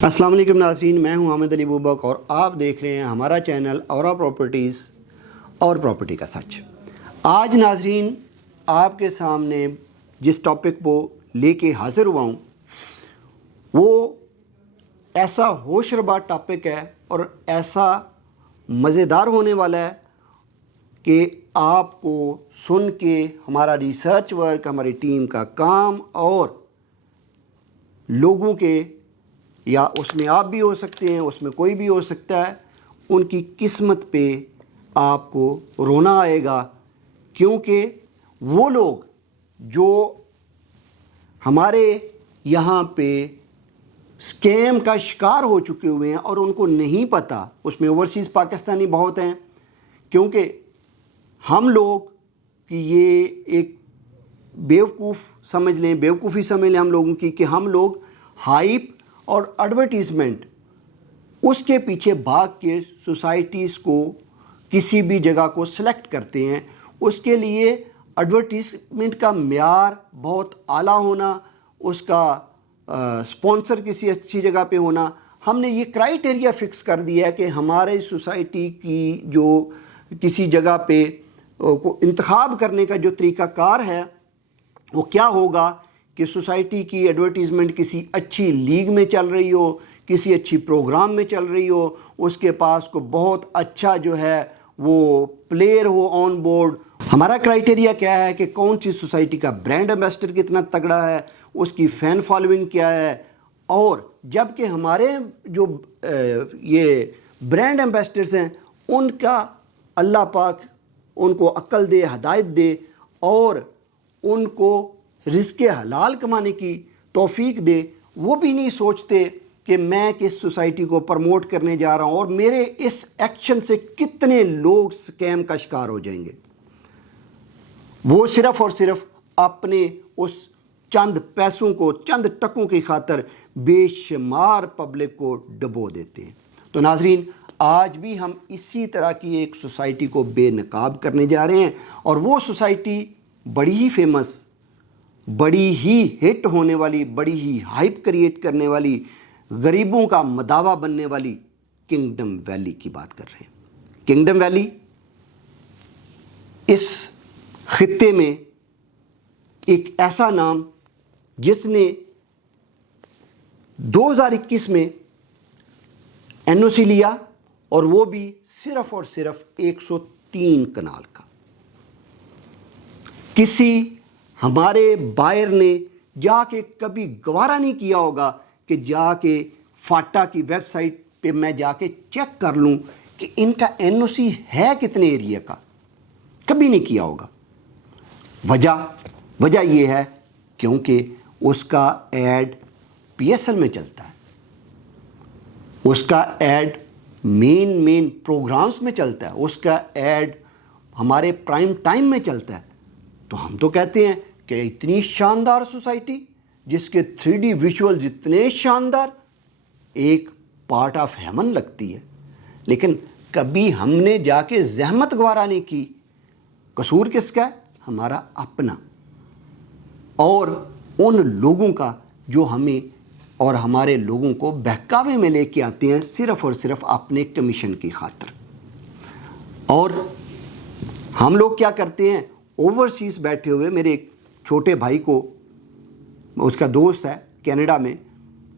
السلام علیکم ناظرین، میں ہوں حامد علی بوبک اور آپ دیکھ رہے ہیں ہمارا چینل اورا پراپرٹیز اور پراپرٹی کا سچ۔ آج ناظرین آپ کے سامنے جس ٹاپک کو لے کے حاضر ہوا ہوں وہ ایسا ہوش ربا ٹاپک ہے اور ایسا مزیدار ہونے والا ہے کہ آپ کو سن کے ہمارا ریسرچ ورک، ہماری ٹیم کا کام اور لوگوں کے، یا اس میں آپ بھی ہو سکتے ہیں، اس میں کوئی بھی ہو سکتا ہے، ان کی قسمت پہ آپ کو رونا آئے گا، کیونکہ وہ لوگ جو ہمارے یہاں پہ اسکیم کا شکار ہو چکے ہوئے ہیں اور ان کو نہیں پتہ، اس میں اوورسیز پاکستانی بہت ہیں، کیونکہ ہم لوگ کہ یہ ایک بیوقوفی سمجھ لیں ہم لوگوں کی، کہ ہم لوگ ہائپ اور ایڈورٹیزمنٹ اس کے پیچھے بھاگ کے سوسائٹیز کو کسی بھی جگہ کو سلیکٹ کرتے ہیں۔ اس کے لیے ایڈورٹیزمنٹ کا معیار بہت اعلیٰ ہونا، اس کا سپانسر کسی اچھی جگہ پہ ہونا، ہم نے یہ کرائیٹیریا فکس کر دیا ہے کہ ہمارے سوسائٹی کی جو کسی جگہ پہ انتخاب کرنے کا جو طریقہ کار ہے وہ کیا ہوگا کہ سوسائٹی کی ایڈورٹیزمنٹ کسی اچھی لیگ میں چل رہی ہو، کسی اچھی پروگرام میں چل رہی ہو، اس کے پاس کو بہت اچھا جو ہے وہ پلیئر ہو آن بورڈ۔ ہمارا کرائیٹیریا کیا ہے کہ کون سی سوسائٹی کا برانڈ ایمبیسڈر کتنا تگڑا ہے، اس کی فین فالوئنگ کیا ہے، اور جب کہ ہمارے جو یہ برانڈ ایمبیسڈرز ہیں ان کا اللہ پاک ان کو عقل دے، ہدایت دے اور ان کو رزق حلال کمانے کی توفیق دے۔ وہ بھی نہیں سوچتے کہ میں کس سوسائٹی کو پروموٹ کرنے جا رہا ہوں اور میرے اس ایکشن سے کتنے لوگ سکیم کا شکار ہو جائیں گے۔ وہ صرف اور صرف اپنے اس چند پیسوں کو، چند ٹکوں کی خاطر بے شمار پبلک کو ڈبو دیتے ہیں۔ تو ناظرین آج بھی ہم اسی طرح کی ایک سوسائٹی کو بے نقاب کرنے جا رہے ہیں، اور وہ سوسائٹی بڑی ہی فیمس، بڑی ہی ہٹ ہونے والی، بڑی ہی ہائپ کریٹ کرنے والی، غریبوں کا مداوا بننے والی کنگڈم ویلی کی بات کر رہے ہیں۔ کنگڈم ویلی اس خطے میں ایک ایسا نام جس نے 2021 میں این او سی لیا، اور وہ بھی صرف اور صرف 103 کنال کا۔ کسی ہمارے بائر نے جا کے کبھی گوارا نہیں کیا ہوگا کہ جا کے فاٹا کی ویب سائٹ پہ میں جا کے چیک کر لوں کہ ان کا این او سی ہے کتنے ایریا کا، کبھی نہیں کیا ہوگا۔ وجہ یہ ہے کیونکہ اس کا ایڈ پی ایس ایل میں چلتا ہے، اس کا ایڈ مین پروگرامز میں چلتا ہے، اس کا ایڈ ہمارے پرائم ٹائم میں چلتا ہے۔ تو ہم تو کہتے ہیں کہ اتنی شاندار سوسائٹی جس کے 3D ویژولز اتنے شاندار، ایک پارٹ آف ہیمن لگتی ہے، لیکن کبھی ہم نے جا کے زحمت گوارا نہیں کی۔ قصور کس کا ہے؟ ہمارا اپنا، اور ان لوگوں کا جو ہمیں اور ہمارے لوگوں کو بہکاوے میں لے کے آتے ہیں صرف اور صرف اپنے کمیشن کی خاطر۔ اور ہم لوگ کیا کرتے ہیں، اوورسیز بیٹھے ہوئے، میرے ایک چھوٹے بھائی کو، اس کا دوست ہے کینیڈا میں،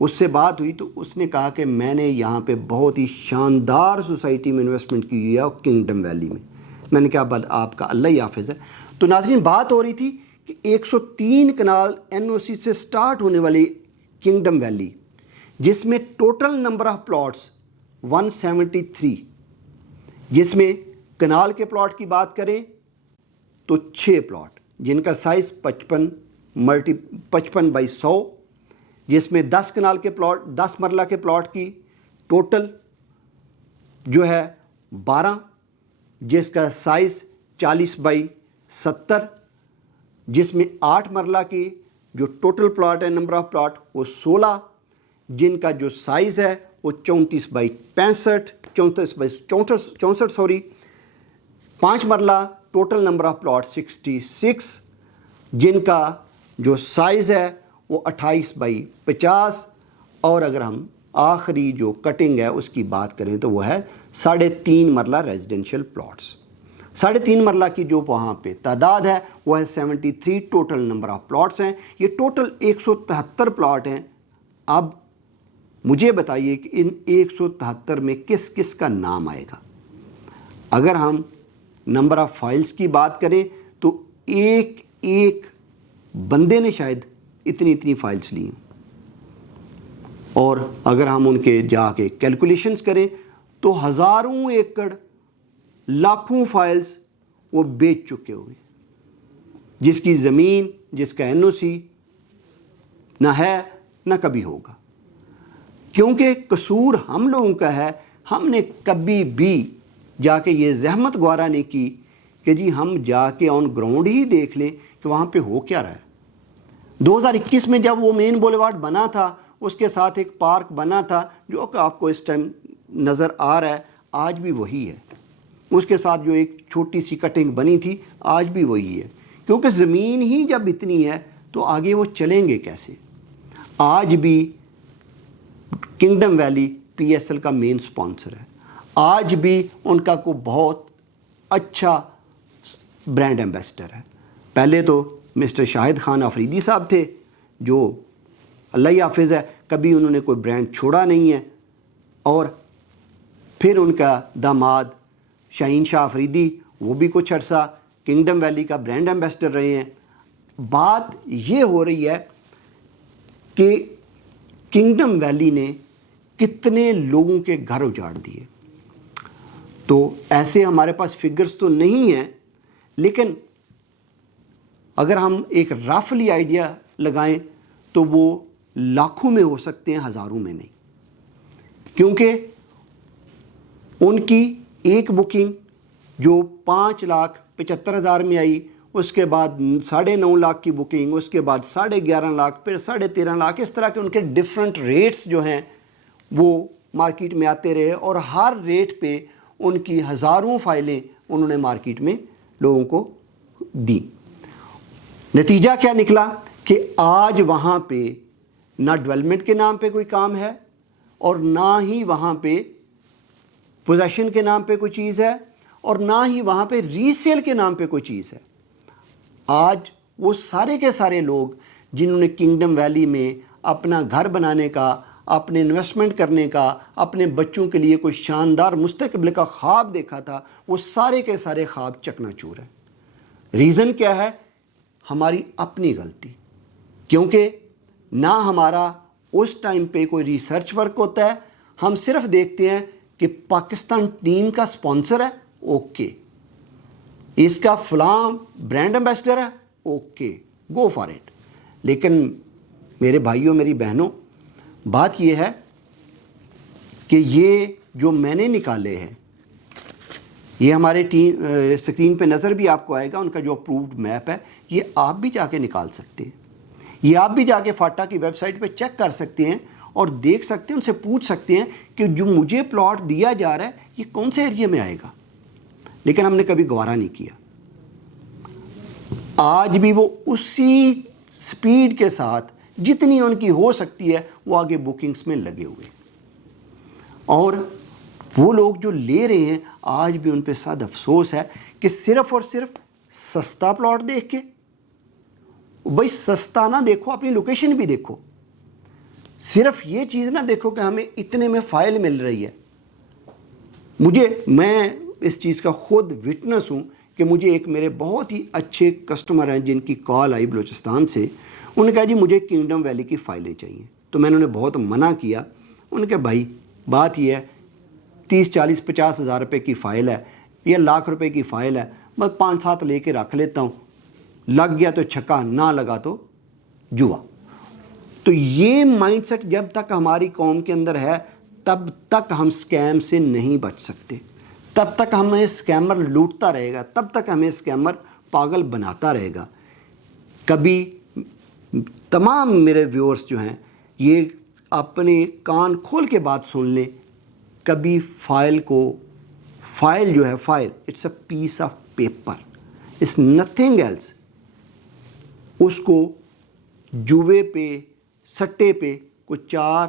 اس سے بات ہوئی تو اس نے کہا کہ میں نے یہاں پہ بہت ہی شاندار سوسائٹی میں انویسٹمنٹ کی ہوئی ہے، کنگڈم ویلی میں۔ میں نے کہا بل آپ کا اللہ ہی حافظ ہے۔ تو ناظرین بات ہو رہی تھی کہ 103 کنال این او سی سے سٹارٹ ہونے والی کنگڈم ویلی، جس میں ٹوٹل نمبر آف پلاٹس 173، جس میں کنال کے پلاٹ کی بات کریں تو 6 پلاٹ جن کا سائز 55x100، جس میں 10 کنال کے پلاٹ، 10 مرلہ کے پلاٹ کی ٹوٹل جو ہے 12، جس کا سائز 40x70، جس میں 8 مرلہ کی جو ٹوٹل پلاٹ ہے، نمبر آف پلاٹ وہ 16، جن کا جو سائز ہے وہ 34x64، 5 marla total number of plot 66، جن کا جو سائز ہے وہ 28x50، اور اگر ہم آخری جو کٹنگ ہے اس کی بات کریں تو وہ ہے 3.5 مرلہ ریزیڈنشیل پلاٹس. 3.5 مرلہ کی جو وہاں پہ تعداد ہے وہ ہے 73 ٹوٹل نمبر آف پلاٹس ہیں. یہ ٹوٹل 173 پلاٹ ہیں. اب مجھے بتائیے کہ ان 173 میں کس کس کا نام آئے گا. اگر ہم نمبر آف فائلز کی بات کریں تو ایک ایک بندے نے شاید اتنی فائلز لی ہیں، اور اگر ہم ان کے جا کے کیلکولیشنز کریں تو ہزاروں ایکڑ لاکھوں فائلز وہ بیچ چکے ہوئے، جس کی زمین، جس کا NOC نہ ہے نہ کبھی ہوگا. کیونکہ قصور ہم لوگوں کا ہے، ہم نے کبھی بھی جا کے یہ زحمت گوارا نہیں کی کہ جی ہم جا کے آن گراؤنڈ ہی دیکھ لیں کہ وہاں پہ ہو کیا رہا ہے. 2021 میں جب وہ مین بولیوارڈ بنا تھا، اس کے ساتھ ایک پارک بنا تھا جو کہ آپ کو اس ٹائم نظر آ رہا ہے، آج بھی وہی ہے. اس کے ساتھ جو ایک چھوٹی سی کٹنگ بنی تھی آج بھی وہی ہے. کیونکہ زمین ہی جب اتنی ہے تو آگے وہ چلیں گے کیسے. آج بھی کنگڈم ویلی PSL کا مین سپانسر ہے. آج بھی ان کا کو بہت اچھا برانڈ ایمبیسڈر ہے. پہلے تو مسٹر شاہد خان آفریدی صاحب تھے جو اللہ ہی حافظ ہے، کبھی انہوں نے کوئی برانڈ چھوڑا نہیں ہے. اور پھر ان کا داماد شاہین شاہ آفریدی، وہ بھی کچھ عرصہ کنگڈم ویلی کا برانڈ ایمبیسڈر رہے ہیں. بات یہ ہو رہی ہے کہ کنگڈم ویلی نے کتنے لوگوں کے گھر اجاڑ دیے. تو ایسے ہمارے پاس فگرز تو نہیں ہیں، لیکن اگر ہم ایک رفلی آئیڈیا لگائیں تو وہ لاکھوں میں ہو سکتے ہیں، ہزاروں میں نہیں. کیونکہ ان کی ایک بکنگ جو 5,75,000 میں آئی، اس کے بعد 9.5 لاکھ کی بکنگ، اس کے بعد 11.5 لاکھ، پھر 13.5 لاکھ، اس طرح کے ان کے ڈیفرنٹ ریٹس جو ہیں وہ مارکیٹ میں آتے رہے، اور ہر ریٹ پہ ان کی ہزاروں فائلیں انہوں نے مارکیٹ میں لوگوں کو دی. نتیجہ کیا نکلا کہ آج وہاں پہ نہ ڈیولپمنٹ کے نام پہ کوئی کام ہے، اور نہ ہی وہاں پہ پوزیشن کے نام پہ کوئی چیز ہے، اور نہ ہی وہاں پہ ریسیل کے نام پہ کوئی چیز ہے. آج وہ سارے کے سارے لوگ جنہوں نے کنگڈم ویلی میں اپنا گھر بنانے کا، اپنے انویسٹمنٹ کرنے کا، اپنے بچوں کے لیے کوئی شاندار مستقبل کا خواب دیکھا تھا، وہ سارے کے سارے خواب چکنا چور ہے. ریزن کیا ہے؟ ہماری اپنی غلطی. کیونکہ نہ ہمارا اس ٹائم پہ کوئی ریسرچ ورک ہوتا ہے. ہم صرف دیکھتے ہیں کہ پاکستان ٹیم کا سپانسر ہے، اوکے، اس کا فلاں برانڈ ایمبیسڈر ہے، اوکے، گو فار اٹ. لیکن میرے بھائیوں، میری بہنوں، بات یہ ہے کہ یہ جو میں نے نکالے ہیں، یہ ہمارے ٹیم اسکرین پہ نظر بھی آپ کو آئے گا، ان کا جو اپرووڈ میپ ہے، یہ آپ بھی جا کے نکال سکتے ہیں. یہ آپ بھی جا کے فاٹا کی ویب سائٹ پہ چیک کر سکتے ہیں اور دیکھ سکتے ہیں، ان سے پوچھ سکتے ہیں کہ جو مجھے پلاٹ دیا جا رہا ہے یہ کون سے ایریے میں آئے گا. لیکن ہم نے کبھی گوارا نہیں کیا. آج بھی وہ اسی سپیڈ کے ساتھ جتنی ان کی ہو سکتی ہے وہ آگے بکنگز میں لگے ہوئے. اور وہ لوگ جو لے رہے ہیں آج بھی ان پہ صد افسوس ہے کہ صرف اور صرف سستا پلاٹ دیکھ کے، بھائی سستا نہ دیکھو، اپنی لوکیشن بھی دیکھو. صرف یہ چیز نہ دیکھو کہ ہمیں اتنے میں فائل مل رہی ہے. میں اس چیز کا خود وٹنس ہوں کہ مجھے ایک میرے بہت ہی اچھے کسٹمر ہیں جن کی کال آئی بلوچستان سے. انہوں نے کہا جی مجھے کنگڈم ویلی کی فائلیں چاہیے. تو میں نے انہیں بہت منع کیا. انہوں نے کہا بھائی بات یہ ہے 30, 40, 50 ہزار روپے کی فائل ہے یا لاکھ روپے کی فائل ہے، بس 5-7 لے کے رکھ لیتا ہوں، لگ گیا تو چھکا، نہ لگا تو جوا. تو یہ مائنڈ سیٹ جب تک ہماری قوم کے اندر ہے تب تک ہم سکیم سے نہیں بچ سکتے. تب تک ہمیں سکیمر لوٹتا رہے گا، تب تک ہمیں سکیمر پاگل بناتا رہے گا. کبھی تمام میرے ویورز جو ہیں یہ اپنے کان کھول کے بات سن لیں، کبھی فائل جو ہے file, it's a piece of paper, it's nothing else. اس کو جوے پہ، سٹے پہ کوئی 4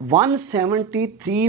173